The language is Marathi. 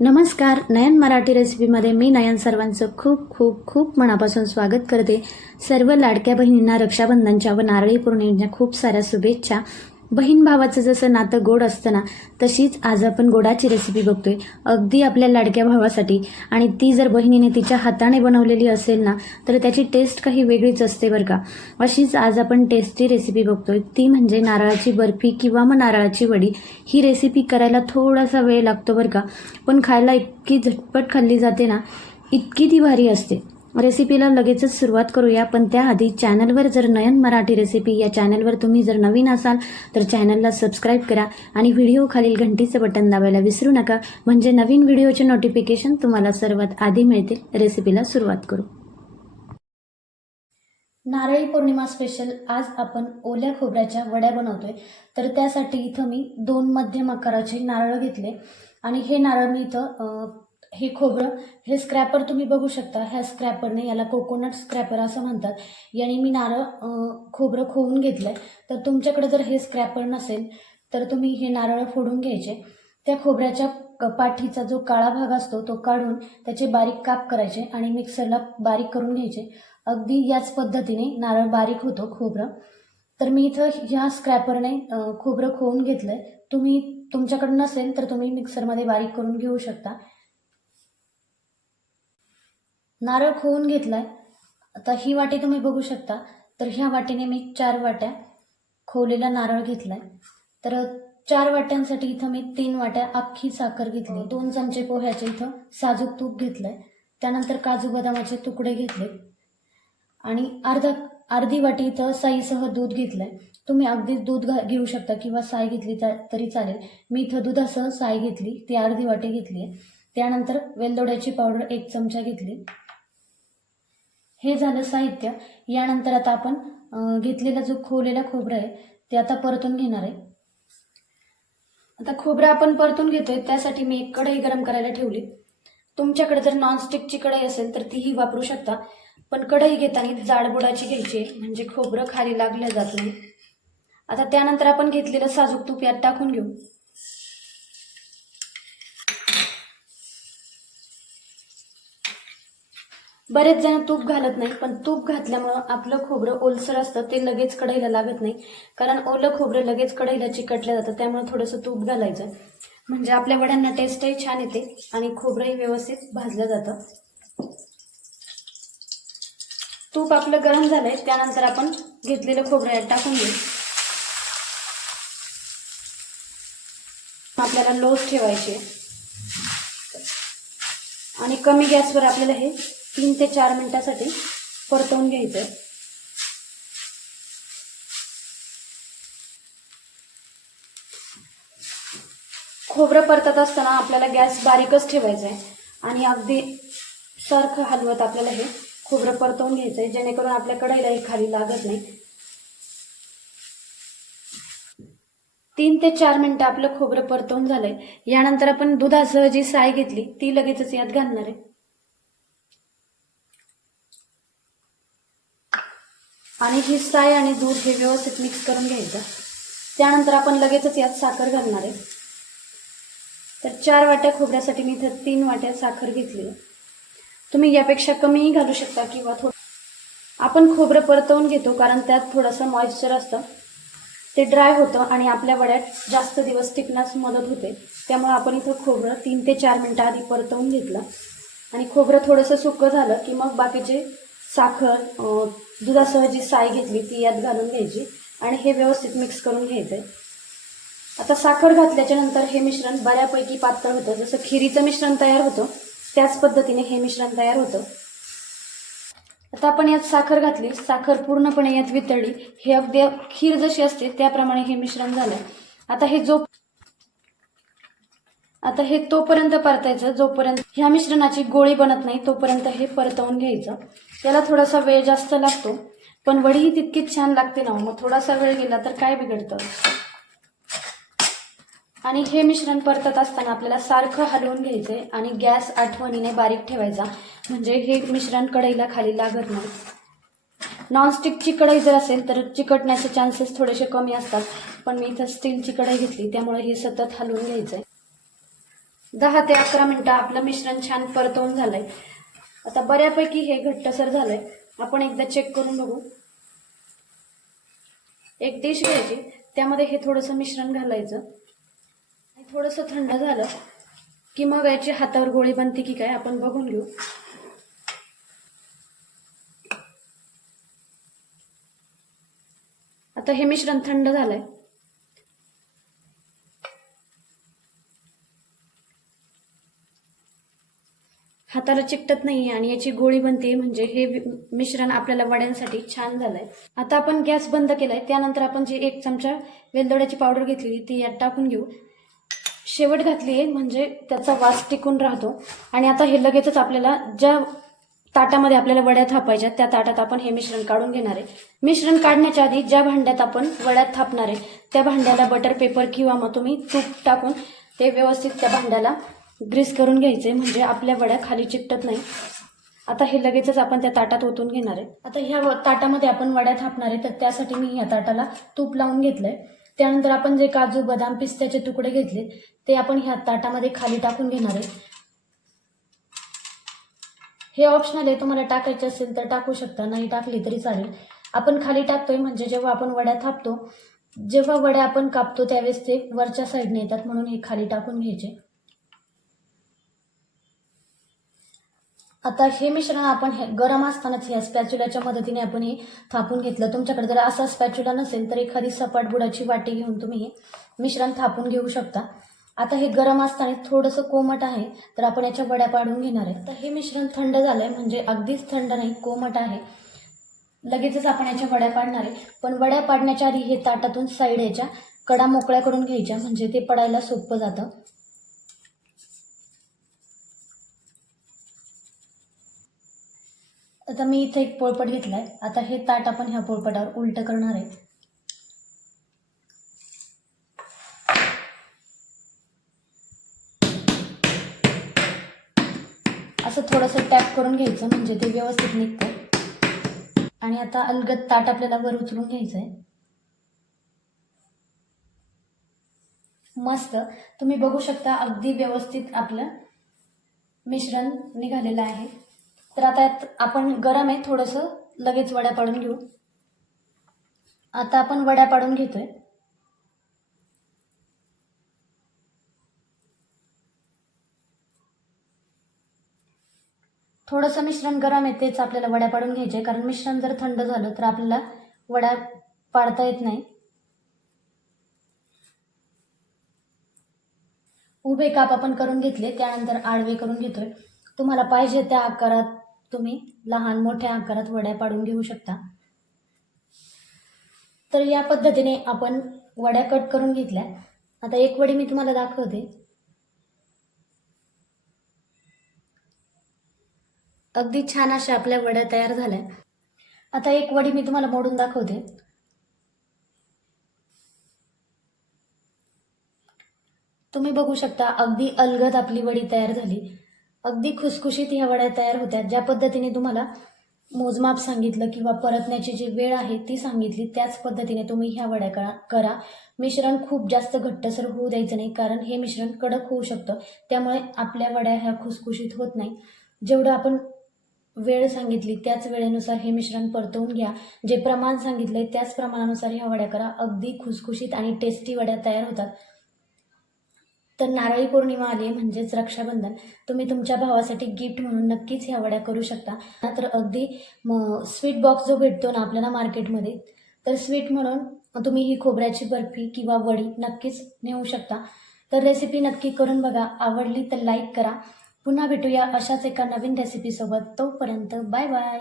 नमस्कार नयन मराठी रेसिपीमध्ये मी नयन सर्वांचं खूप खूप खूप मनापासून स्वागत करते. सर्व लाडक्या बहिणींना रक्षाबंधनच्या व नारळी पौर्णिमेच्या खूप साऱ्या शुभेच्छा. बहीण भावाचं जसं नातं गोड असतं ना तशीच आज आपण गोडाची रेसिपी बघतोय. अगदी आपल्या लाडक्या भावासाठी. आणि ती जर बहिणीने तिच्या हाताने बनवलेली असेल ना तर त्याची टेस्ट काही वेगळीच असते बरं का. अशीच आज आपण टेस्टी रेसिपी बघतोय. ती म्हणजे नारळाची बर्फी किंवा मग नारळाची वडी. ही रेसिपी करायला थोडासा वेळ लागतो बरं का. पण खायला इतकी झटपट खाल्ली जाते ना इतकी ती भारी असते. रेसिपीला लगेचच सुरुवात करूया पण त्याआधी चॅनलवर जर नयन मराठी रेसिपी या चॅनलवर तुम्ही जर नवीन असाल तर चॅनलला सबस्क्राईब करा आणि व्हिडिओ खालील घंटीचं बटन दाबायला विसरू नका. म्हणजे नवीन व्हिडिओचे नोटिफिकेशन तुम्हाला सर्वात आधी मिळतील. रेसिपीला सुरुवात करू. नारळी पौर्णिमा स्पेशल आज आपण ओल्या खोबऱ्याच्या वड्या बनवतोय. तर त्यासाठी इथं मी दोन मध्यम आकाराचे नारळ घेतले. आणि हे नारळ मी इथं हे खोबरं हे स्क्रॅपर तुम्ही बघू शकता. ह्या स्क्रॅपरने याला कोकोनट स्क्रॅपर असं म्हणतात. याने मी नारळ खोबरं खोवून घेतलंय. तर तुमच्याकडे जर हे स्क्रॅपर नसेल तर तुम्ही हे नारळ फोडून घ्यायचे. त्या खोबऱ्याच्या क- पाठीचा जो काळा भाग असतो तो काढून त्याचे बारीक काप करायचे आणि मिक्सरला बारीक करून घ्यायचे. अगदी याच पद्धतीने नारळ बारीक होतो खोबरं. तर मी इथं ह्या स्क्रॅपरने खोबरं खोवून घेतलंय. तुम्ही तुमच्याकडे नसेल तर तुम्ही मिक्सरमध्ये बारीक करून घेऊ शकता. नारळ खोवून घेतलाय. आता ही वाटी तुम्ही बघू शकता. तर ह्या वाटीने मी चार वाट्या खोवलेला नारळ घेतलाय. तर चार वाट्यांसाठी इथं मी तीन वाट्या अख्खी साखर घेतली. दोन चमचे पोह्याचे इथं साजूक तूप घेतलंय. त्यानंतर काजू बदामाचे तुकडे घेतले. आणि अर्धा अर्धी वाटी इथं साईसह दूध घेतलंय. तुम्ही अगदीच दूध घा घेऊ शकता किंवा साय घेतली तरी चालेल. मी इथं दुधासह साय घेतली. ती अर्धी वाटी घेतली आहे त्यानंतर वेलदोड्याची पावडर एक चमचा घेतली. हे झालं साहित्य. यानंतर आता आपण घेतलेला जो खोवलेला खोबरं आहे ते आता परतून घेणार आहे. आता खोबरं आपण परतून घेतोय त्यासाठी मी एक कढई गरम करायला ठेवली. तुमच्याकडे जर नॉनस्टिकची कढई असेल तर तीही वापरू शकता. पण कढई घेताना जाडबुडाची घ्यायची आहे, म्हणजे खोबरं खाली लागलं जात नाही. आता त्यानंतर आपण घेतलेलं साजूक तूप यात टाकून घेऊ. बरेच जण तूप घालत नाही पण तूप घातल्यामुळं आपलं खोबरं ओलसर असतं ते लगेच कढईला लागत नाही. कारण ओलं खोबरं लगेच कढईला चिकटलं जातं त्यामुळे थोडंसं तूप घालायचं. म्हणजे आपल्या वड्यांना टेस्टही छान येते आणि खोबरंही व्यवस्थित भाजलं जातं. तूप आपलं गरम झालंय त्यानंतर आपण घेतलेलं खोबरं यात टाकून घेऊ. आपल्याला लोच ठेवायचे. आणि कमी गॅसवर आपल्याला हे तीन ते चार मिनिटासाठी परतवून घ्यायचं. खोबरं परतत असताना आपल्याला गॅस बारीकच ठेवायचा आहे आणि अगदी सारखं हलवत आपल्याला हे खोबरं परतवून घ्यायचं आहे जेणेकरून आपल्या कढईला हे खाली लागत नाही. तीन ते चार मिनिटं आपलं खोबरं परतवून झालंय. यानंतर आपण दुधासह जी साय घेतली ती लगेचच यात घालणार आहे. आणि ही साय आणि दूध हे व्यवस्थित मिक्स करून घ्यायचं. त्यानंतर आपण लगेचच यात साखर घालणार आहे. तर चार वाट्या खोबऱ्यासाठी मी इथं तीन वाट्या साखर घेतली आहे. तुम्ही यापेक्षा कमीही घालू शकता किंवा थोडं. आपण खोबरं परतवून घेतो कारण त्यात थोडंसं मॉइश्चर असतं. ते ड्राय होतं आणि आपल्या वड्यात जास्त दिवस टिकण्यास मदत होते. त्यामुळे आपण इथं खोबरं तीन ते चार मिनटं आधी परतवून घेतलं. आणि खोबरं थोडंसं सुकं झालं की मग बाकीचे साखर दुधासह जी साय घेतली ती यात घालून घ्यायची आणि हे व्यवस्थित मिक्स करून घ्यायचं आहे. आता साखर घातल्याच्या नंतर हे मिश्रण बऱ्यापैकी पातळ होतं. जसं खिरीचं मिश्रण तयार होतं त्याच पद्धतीने हे मिश्रण तयार होतं. आता आपण यात साखर घातली. साखर पूर्णपणे यात वितळली. हे अगदी खीर जशी असते त्याप्रमाणे हे मिश्रण झालं. आता हे जो आता हे तोपर्यंत परतायचं जोपर्यंत ह्या मिश्रणाची गोळी बनत नाही तोपर्यंत हे परतवून घ्यायचं. त्याला थोडासा वेळ जास्त लागतो पण वडीही तितकीच छान लागते ना हो. मग थोडासा वेळ गेला तर काय बिघडतं? आणि हे मिश्रण परतत असताना आपल्याला सारखं हलवून घ्यायचंय आणि गॅस आठवणीने बारीक ठेवायचा. म्हणजे हे मिश्रण कढईला खाली लागत नाही. नॉनस्टिकची कढई जर असेल तर चिकटण्याचे चान्सेस थोडेसे कमी असतात. पण मी इथं स्टीलची कढई घेतली त्यामुळे हे सतत हलवून घ्यायचंय. दहा ते अकरा मिनटं आपलं मिश्रण छान परतवून झालंय. आता बऱ्यापैकी हे घट्टसर झालंय. आपण एकदा चेक करून बघू. एक डिश घ्यायची. त्यामध्ये हे थोडंसं मिश्रण घालायचं. आणि थोडंसं थंड झालं की मग याची हातावर गोळी बनते की काय आपण बघून घेऊ. आता हे मिश्रण थंड झालंय. हाताला चिकटत नाही आणि याची गोळी बनते म्हणजे हे मिश्रण आपल्याला वड्यांसाठी छान झालंय. आता आपण गॅस बंद केलाय त्यानंतर आपण जी एक चमचा वेलदोड्याची पावडर घेतलेली ती यात टाकून घेऊ. शेवट घातली आहे म्हणजे त्याचा वास टिकून राहतो. आणि आता हे लगेचच आपल्याला ज्या ताटामध्ये आपल्याला वड्या थापायच्या त्या ताटात आपण हे मिश्रण काढून घेणार आहे. मिश्रण काढण्याच्या आधी ज्या भांड्यात आपण वड्या थापणार आहे त्या भांड्याला बटर पेपर किंवा मग तुम्ही तूप टाकून ते व्यवस्थित त्या भांड्याला ग्रीस करून घ्यायचे म्हणजे आपल्या वड्या खाली चिकटत नाही. आता हे लगेचच आपण त्या ताटात ओतून घेणार आहे. आता ह्या व- ताटामध्ये आपण वड्या थापणार आहे तर त्यासाठी मी ह्या ताटाला तूप लावून घेतलंय. त्यानंतर आपण जे काजू बदाम पिस्त्याचे तुकडे घेतले ते आपण ह्या ताटामध्ये खाली टाकून घेणार आहे. हे ऑप्शनल आहे तुम्हाला टाकायचे असेल तर टाकू शकता नाही टाकली तरी चालेल. आपण खाली टाकतोय म्हणजे जेव्हा आपण वड्या थापतो जेव्हा वड्या आपण कापतो त्यावेळेस ते वरच्या साईडने येतात म्हणून हे खाली टाकून घ्यायचे. आता हे मिश्रण आपण हे गरम असतानाच ह्या स्पॅच्युलाच्या मदतीने आपण हे थापून घेतलं. तुमच्याकडे जर असा स्पॅच्युला नसेल तर एखादी सपाट बुडाची वाटी घेऊन तुम्ही हे मिश्रण थापून घेऊ शकता. आता हे गरम असताना थोडंसं कोमट आहे तर आपण याच्या वड्या पाडून घेणार आहे. तर हे मिश्रण थंड झालंय म्हणजे अगदीच थंड नाही कोमट आहे. लगेचच आपण याच्या वड्या पाडणार आहे. पण वड्या पाडण्याच्या आधी हे ताटातून साईड याच्या कडा मोकळ्या करून घ्यायच्या म्हणजे ते पडायला सोपं जातं. आता मी इथे एक पोळपट घेतलाय. आता हे ताट आपण ह्या पोळपटावर उलट करणार आहे. असं थोडंसं टॅप करून घ्यायचं म्हणजे ते व्यवस्थित निघतं आणि आता अलगद ताट आपल्याला वर उचलून घ्यायचं आहे मस्त. तुम्ही बघू शकता अगदी व्यवस्थित आपलं मिश्रण निघालेलं आहे. तर आता यात आपण गरम आहे थोडंसं लगेच वड्या पाडून घेऊ. आता आपण वड्या पाडून घेतोय. थोडंसं मिश्रण गरम आहे तेच आपल्याला वड्या पाडून घ्यायचे कारण मिश्रण जर थंड झालं तर आपल्याला वड्या पाडता येत नाही. उभे काप आपण करून घेतले त्यानंतर आडवे करून घेतोय. तुम्हाला पाहिजे त्या आकारात तुम्ही लहान मोठ्या आकारात वड्या पाडून घेऊ शकता. तर या पद्धतीने आपण वड्या कट करून घेतल्या. आता एक वडी मी तुम्हाला दाखवते. अगदी छान अशा आपल्या वड्या तयार झाल्या. आता एक वडी मी तुम्हाला मोडून दाखवते. तुम्ही बघू शकता अगदी अलगद आपली वडी तयार झाली. अगदी खुसखुशीत ह्या वड्या तयार होत्या. ज्या पद्धतीने तुम्हाला मोजमाप सांगितलं किंवा परतण्याची जी वेळ आहे ती सांगितली त्याच पद्धतीने तुम्ही ह्या वड्या करा करा. मिश्रण खूप जास्त घट्टसर होऊ द्यायचं नाही कारण हे मिश्रण कडक होऊ शकतं. त्यामुळे आपल्या वड्या ह्या खुसखुशीत होत नाही. जेवढं आपण वेळ सांगितली त्याच वेळेनुसार हे मिश्रण परतवून घ्या. जे प्रमाण सांगितलंय त्याच प्रमाणानुसार ह्या वड्या करा. अगदी खुसखुशीत आणि टेस्टी वड्या तयार होतात. तर नारळी पौर्णिमा आली म्हणजेच रक्षाबंधन. तुम्ही तुमच्या भावासाठी गिफ्ट म्हणून नक्कीच ह्या वड्या करू शकता. तर अगदी म स्वीट बॉक्स जो भेटतो ना आपल्याला मार्केटमध्ये तर स्वीट म्हणून तुम्ही ही खोबऱ्याची बर्फी किंवा वडी नक्कीच नेऊ शकता. तर रेसिपी नक्की करून बघा. आवडली तर लाईक करा. पुन्हा भेटूया अशाच एका नवीन रेसिपीसोबत तोपर्यंत बाय बाय